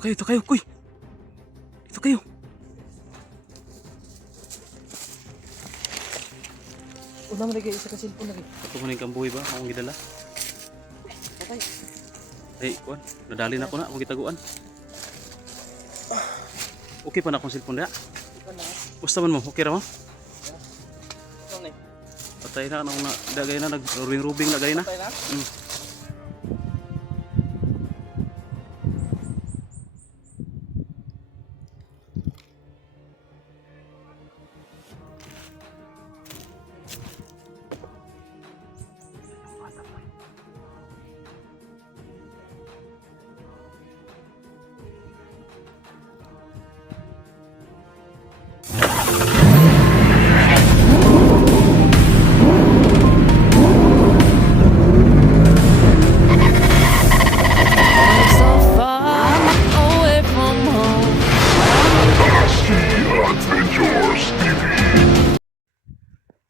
Dito kayo, kuy. Dito kayo. Unang lagay, isa ka cellphone lagi. Ito mo na yung kambuhi ba? Akong gidala. Patay. Ay, kuan. Nadali na ko na. Akong gitaguan. Okay pa na akong cellphone na. Ito na. Gusto man mo? Okay ra mo? Ito na. Patay na. Anong na, dagay na. Nag-rubing-rubing na gay na. Patay na? So far away from home.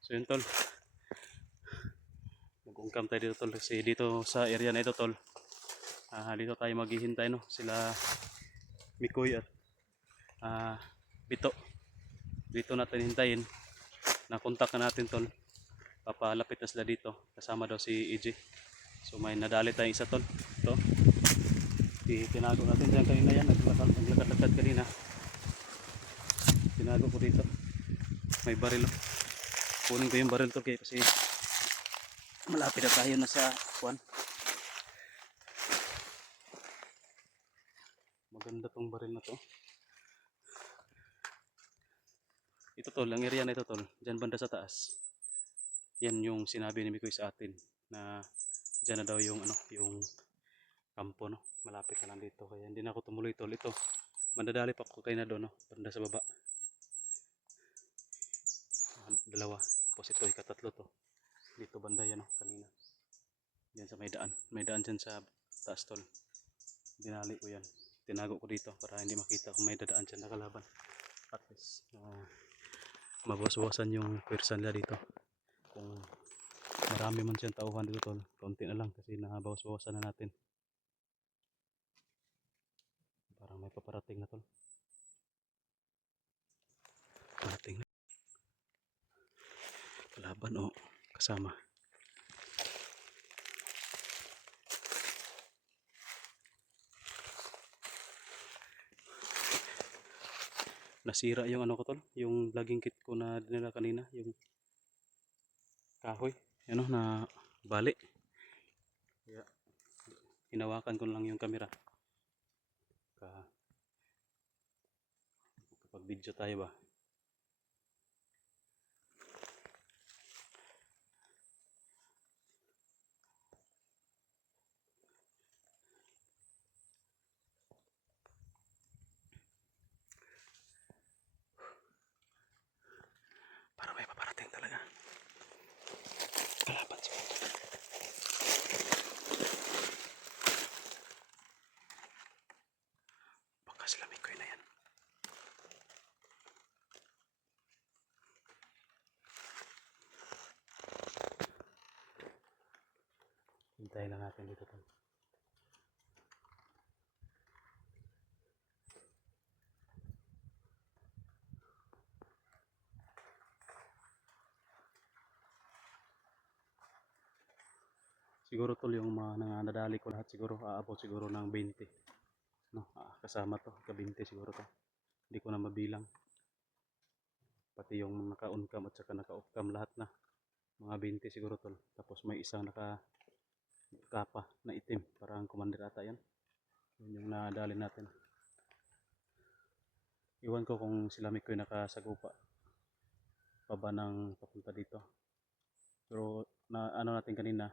So yun tol. Mag-ungkam tayo dito tol. Kasi dito sa area na ito tol. Dito tayo maghihintay no. Sila Mikoy at Bito. Dito natin hintayin. Nakontak na natin tol. Papalapit na sila dito. Kasama daw si EJ. So may nadali tayong isa tol. Ito. Tinago natin dyan kanina yan. Naglakad-lakad kanina. Tinago ko dito. May baril. Kunin ko yung baril to kasi malapit na tayo na sa kuan. Maganda tong baril na to. Ito tol, ang area na ito tol. Diyan banda sa taas. Yan yung sinabi ni Mikoy sa atin na diyan na daw yung ano, yung kampo no. Malapit na lang dito kaya hindi na ako tumuloy tol. Ito, mandadali pa ako kayo na doon no, banda sa baba. Dalawa. Tapos ito, ikatatlo to. Dito banda yan no, kanina. Diyan sa may daan. May daan dyan sa taas tol. Dinali ko yan. Tinago ko dito para hindi makita kung may dadaan dyan na kalaban. At least, mabawas-bawasan yung pwersa nila dito. Kung marami man siyang tauhan dito tol, konti na lang kasi nabawas-bawasan na natin. Parang may paparating na tol. Parating na. Kalaban o kasama. Nasira yung ano ko tol, yung vlogging kit ko na dinala kanina, yung kahoy, ano na bali. Kaya hinawakan ko lang yung camera. Kapag video tayo ba. Para may paparating talaga. Kalaban siya. Baka sila Mikoy na yan. Hintayin lang natin dito tol. Siguro tol yung mga nadali ko lahat siguro aabot siguro ng 20. No, kasama to, ka-20 siguro to. Hindi ko na mabilang. Pati yung naka-on-cam at saka naka-off-cam lahat na. Mga 20 siguro tol. Tapos may isang naka-kapa na itim. Parang commander ata yan. Yun yung nadali natin. Iwan ko kung sila Mikoy nakasagupa pa ba ng papunta dito. Pero na ano natin kanina,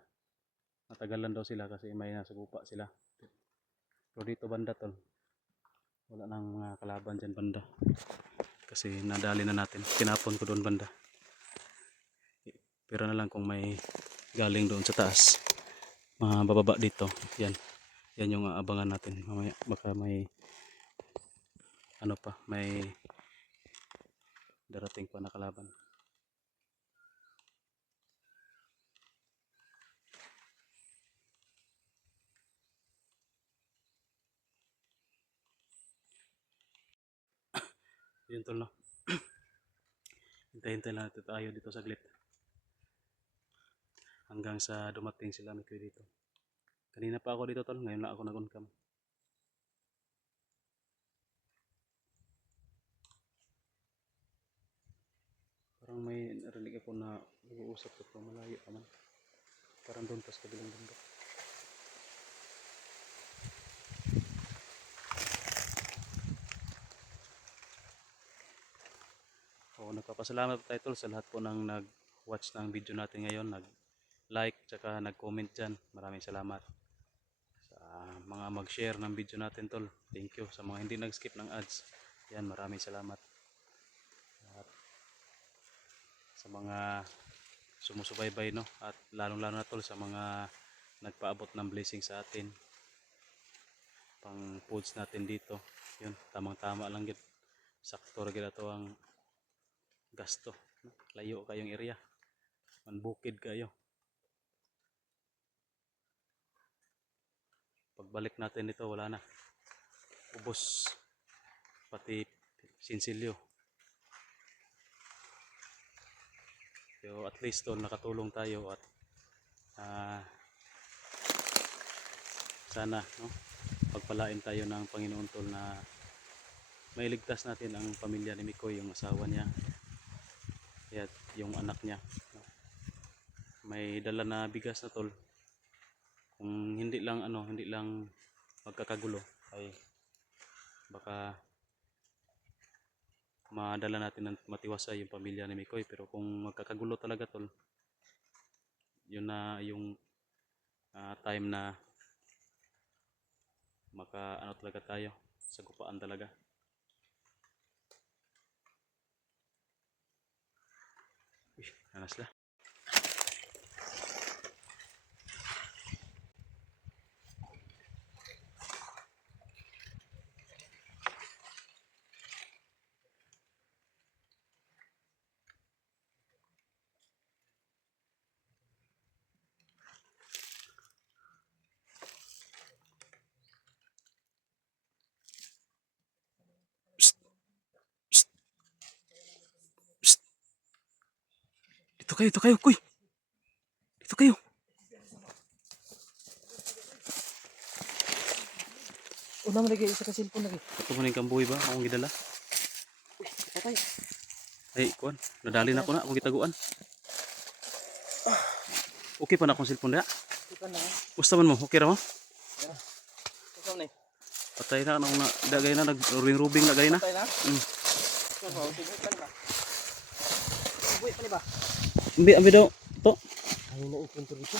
natagalan daw sila kasi may nasagupa sila. Pero dito banda tol, wala nang mga kalaban dyan banda. Kasi nadali na natin. Kinapon ko doon banda. Pero na lang kung may galing doon sa taas. Mga bababa dito. Yan. Yan yung aabangan natin. Mamaya baka may ano pa, may darating pa na kalaban. yun tol, no? Hintay-hintay lang natin tayo dito saglit. Hanggang sa dumating sila Mikoy dito. Kanina pa ako dito tol, ngayon lang ako nag-on-cam. Parang may narinig ako na nag-uusap ko pero malayo pa man. Parang doon pas kabilang bundok. Oo, nagpapasalamat tayo tol sa lahat po ng nag-watch ng video natin ngayon, nag-like, tsaka nag-comment dyan. Maraming salamat. Sa mga mag-share ng video natin tol, thank you. Sa mga hindi nag-skip ng ads, yan, maraming salamat. At sa mga sumusubaybay, no, at lalong-lalo na tol sa mga nagpaabot ng blessing sa atin, pang foods natin dito, yun, tamang-tama lang gid, sakto ra gid ato ang gasto, no? Layo kayong area, manbukid kayo. Pagbalik natin dito wala na, ubos pati sinsilyo. So at least tol, nakatulong tayo at sana, no, pagpalain tayo ng Panginoon tol na mailigtas natin ang pamilya ni Mikoy, yung asawa niya at yung anak niya, no? May dala na bigas na tol. Kung hindi lang hindi lang magkakagulo ay baka madala natin ng matiwasay yung pamilya ni Mikoy, pero kung magkakagulo talaga tol, yun na yung time na maka talaga tayo, sagupaan talaga. Uy, nanas la. Dito kayo, kuy. Dito kayo. Una mo lagi isa ka cellphone lagi. Ito mo na yung kambuhi ba? Akong gidala. Patay. Ay, kuan. Nadali na ko na. Akong gitaguan. Okay pa na akong cellphone na. Ipan na. Gusto man mo? Okay ra mo? Ikaw na. Patay na. Anong na, dagay na. Nag-rubing na gay na. Patay na. Ikaw ba? Ubuhay pa ba? Ubuhay pa ba? Ambi daw. Ito. Ay na ipunto dito.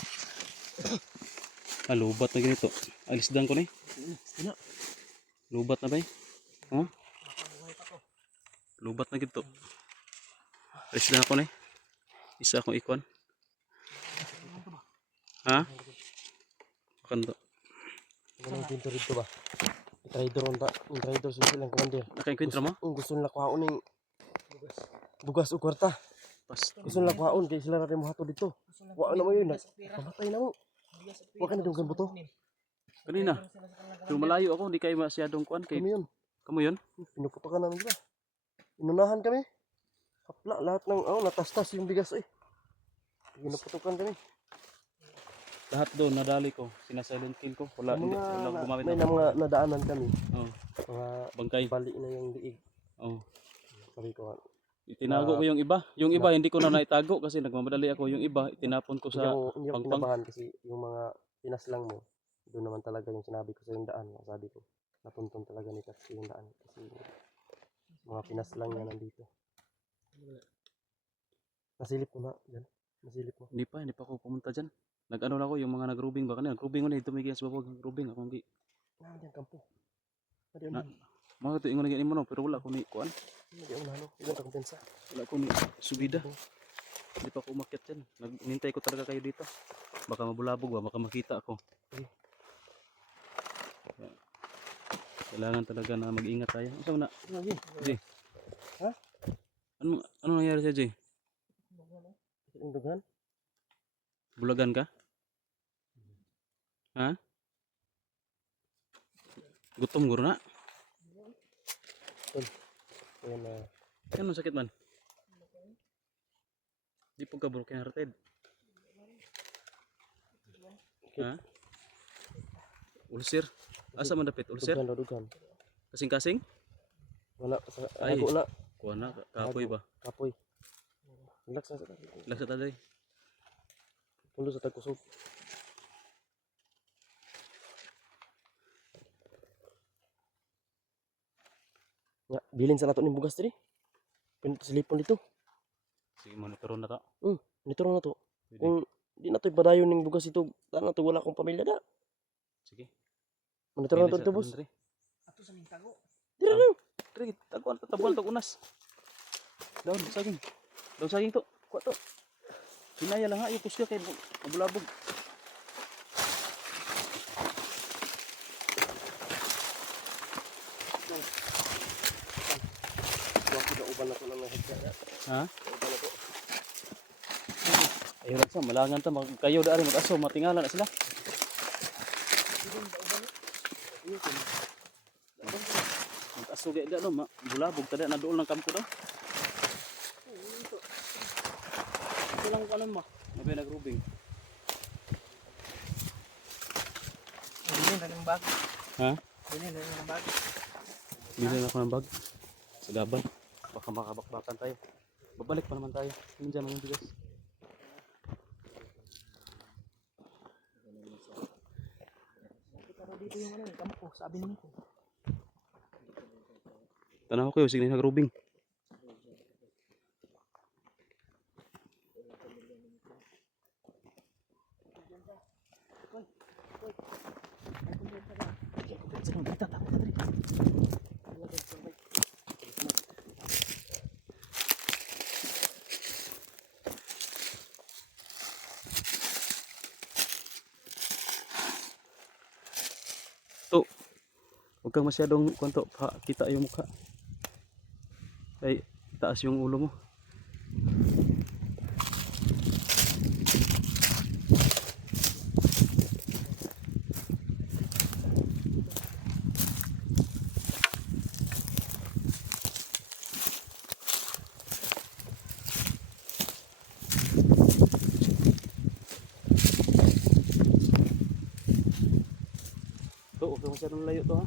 Lubat na ganito. Alisdan ko na eh. Ina. Lubat na ba eh? Oh? Lubat na ganito. Alisdan ako na eh. Isa akong ikuan. Ha? Makan to. Ano yung pinto dito ba? Yung trader silang commander. Naka-encuentro mo? Gusto nila kuhaon ng bugas o kwarta. Pas. Gusto nila kuhaon kaya sila natin mahato dito. Wala na mo yun. Kamatay na mo. Huwag ka na dong gambuto. Kanina. Pero malayo ako. Hindi kayo masyadong kuan. Kami yun. Kamu yun? Pinupupakan namin sila. Inunahan kami. Kapla lahat ng natastas yung bigas eh. Pinuputukan kami. Lahat doon nadali ko. Sinasilent kill ko. Wala, hindi, wala akong gumamit May ng mga nadaanan kami. oh, Mga bangkay. bali na yung liig. Oh. Sabi ko Itinago ko yung iba. Yung iba hindi ko na naitago kasi nagmamadali ako. Yung iba itinapon ko sa hindi ako pangpang. kinabahan kasi yung mga pinaslang mo. Doon naman talaga yung sinabi ko sa yung daan. Sabi ko, natuntun talaga ni Tatsi yung daan. Kasi mga pinaslang niya nandito. Nasilip ko na. Yan. Nasilip mo. Hindi pa ako pumunta dyan. Nag-ano na ako yung mga nag-rubing ba kanina. Nag-rubing ko na tumigil sa babag. Nag-rubing ako. Diyan kampo. Na, mga ito yung naging mo no. Pero wala ko ni kuan. Hindi ako nalo. Hindi ako kumpensa. Wala ko ni subida. Hindi pa ako umakyat dyan. Nintay ko talaga kayo dito. Baka mabulabog ba. Baka makita ako. Kailangan talaga na mag-ingat tayo. Saan na? Jay. Ha? Ano nangyari sa Jay? Yung dugan? Bulagan ka? Ha? Gutom guro na? Ayun na. Ano sakit man? Di po ka broken hearted. Ha? Ulcer? Asa man dapit? Ulcer? Dugan, dugan. Kasing-kasing? Wala, sa Ay. lago na. Kuha na, kapoy ba? Kapoy. Relax na sa Laksa taday. tulo sa tagkusog. Ya, bilin sa nato ning bugas diri. Silipon dito. Sige, monitoron na ta. Nituro na to. Pwede. Kung di na to ipadayon ning bugas ito, na to wala akong pamilya da. Sige. Monitor na to dito, boss. Ato sa mintago. Dira lang. Kaya, tabuan to unas. Daon, saging. Daon saging to. Kuha to. Hinaya lang ha, yung kusya kay mabulabog. Wa ko na uban na to nang nahigda. Ha? Uban na to. Ayun lang sa, malangan ta. Kayo da rin mag-aso, matingala na sila. Mag-aso gaya da no, bulabog tada na dool ng kampo daw. Ito lang kanon mo. Mabay nagrubing. Bilhin na ng bag. Ha? Bilhin na ng bag. Bilhin ako ng bag. Sa laban. Baka makabakbakan tayo. Babalik pa naman tayo. Nandiyan naman yung bigas. Pero dito yung ano, yung kampo, sabi nito. Tanaw ko yung sige nagrubing. To, huwag kang masyadong kwanto, kita yung mukha. Ay, taas yung ulo mo. To, huwag kang masyadong layo to ha.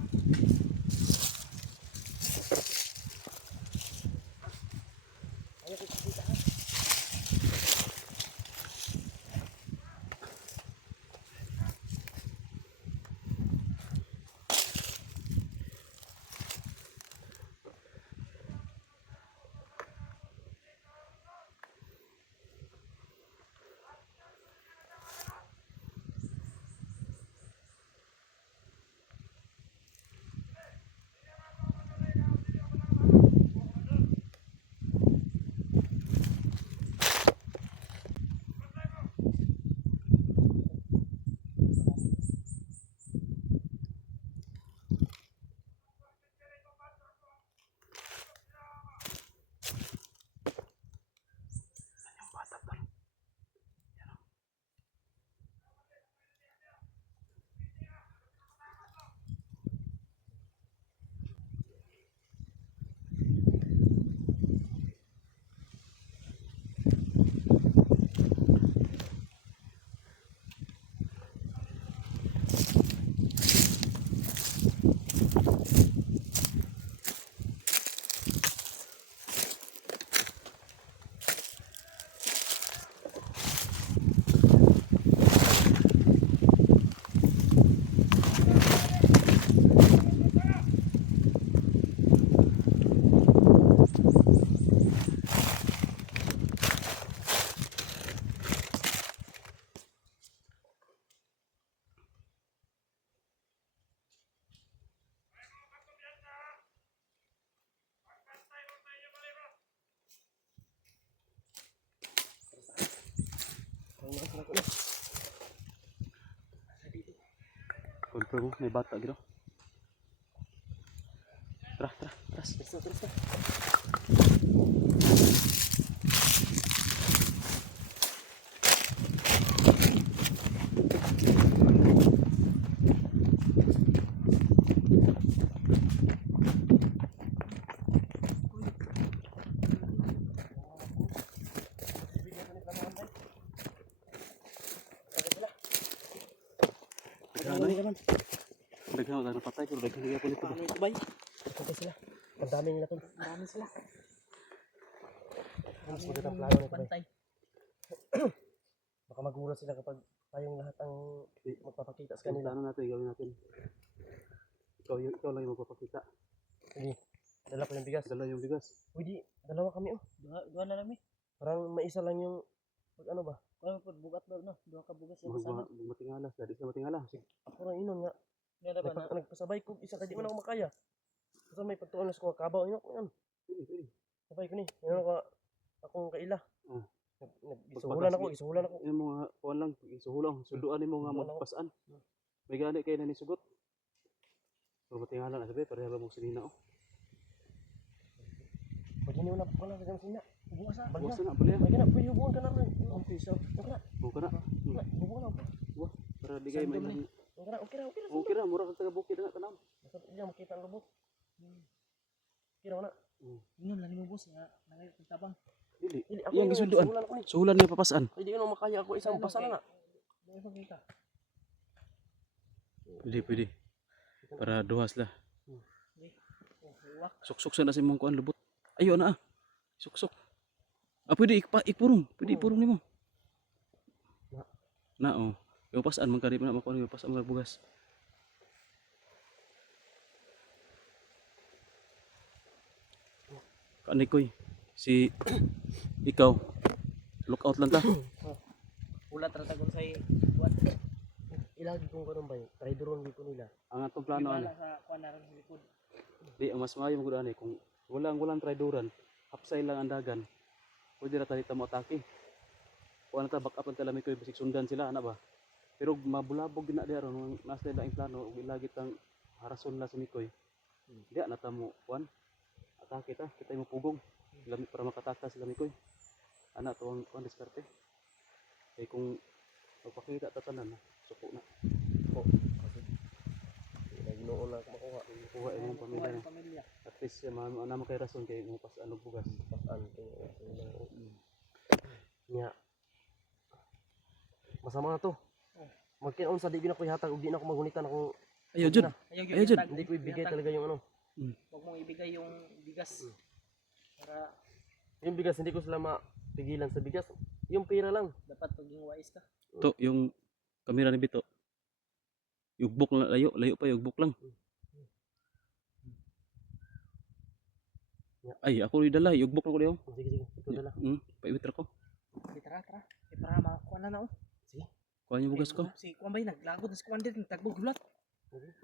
Confirm mo, may bata gino. Tara, tara, tras. man. Daghan na napatay pero daghan niya po nito. Paano ito bay? Okay sila. Ang dami nila tol. Ang dami sila. Mas magandang plano nito bay. Bantay. Baka magulat sila kapag tayong lahat ang magpapakita sa Kanila kanila. ano natin gawin natin. Ikaw lang yung magpapakita. Sige. Dala ko yung bigas. Dala yung bigas. Pwede, dalawa kami oh. Duha na lang eh. Parang may isa lang yung pag ano ba? Ano po bugat daw no. Duha ka bugas yung kasama. Matingala, dadi sa matingala. Ako lang inon nga. Nila ba na? Nagpasabay ko isa kay di man ako makaya. Kasi may pagtuon na sa kabaw ino ko yan. Pwede. Sabay ko ni. Ino ko akong kaila. Ah. Isuhulan ako, isuhulan ako. Yung mga kuwan lang, isuhulang, suduan mo nga Suduan ako. magpasaan. May gani kayo na ni sugot. Pero matingala na sabi, pareha ba mong sinina oh. Pwede niyo na pala sa sina. Bukas na. Buwas na, bali ah. Ay kana pwede buwan ka na rin. Ang piso. Okay na. Buka na. Buwan na. Buwas. Para di kayo may nang... Okay na, okay na, okay na. Okay na, mura kang taga-bukid na tanam. Basta diyan makita ang lubot. Kira na. Ingon lang mo boss nga nangay tabang. Dili. Dili ako Iyang yun, gisuduan. suhulan ako ni. Suhulan niya papasaan. Pwede ko na makaya ako isang basa na. Dili pa kita. Pwede. Para duhas lah. Oh, huwak. Suksok sa na si mong kuan lubot. Ayo na ah. Suksok. Ah, pwede ipurong. Pwede ipurong nimo. Na oh. Yung pasaan man kari na makuha yung pasaan mga bugas. Kanikoy. Si ikaw. Look out lang ta. Ulat ra tagol say buhat. Ilagi kong ganun ba yun? Traidoron dito nila. Ang atong plano ano. Sa kuan na ron sa likod. Di ang mas maayo mo ani kung walang traidoran, hapsay lang ang dagan. Pwede ra tayo mo atake. Kuan ta back up ang talami ko bisig sundan sila ana ba. Pero mabulabog gina di aron nasa nila ang plano ug ilagi tang harason la si Mikoy. Di na ta mo kuan. Atake ta, kita mo pugong. Lami para makataka sila Mikoy. Ana to ang kuan diskarte. Kay kung magpakita ta tanan suko na. Ginoo na ako makuha. Kuha imong pamilya na. Pamilya. At least ana mo kay rason kay mo pas ano bugas. Pasaan nya. Masama na to. Magkinaon sa di na ko ihatag ug di na ako magunitan akong Ayo jud. Ayaw, Jud. hindi ko ibigay talaga yung ano. Huwag mong ibigay yung bigas. Para Yung bigas hindi ko sila mapigilan sa bigas. Yung pera lang. dapat paging wise ka. To yung kamera ni Bito. Yugbok lang layo pa yugbok lang. Ay, ako rin dala, yugbok lang ko diyo. Sige, ikaw dala. Paibitra ko. Sige, tara. Para makakuha na na oh. Kuha niyo bugas ko. Si kuan bay naglagod na si kuan din tagbo gulat. Sige.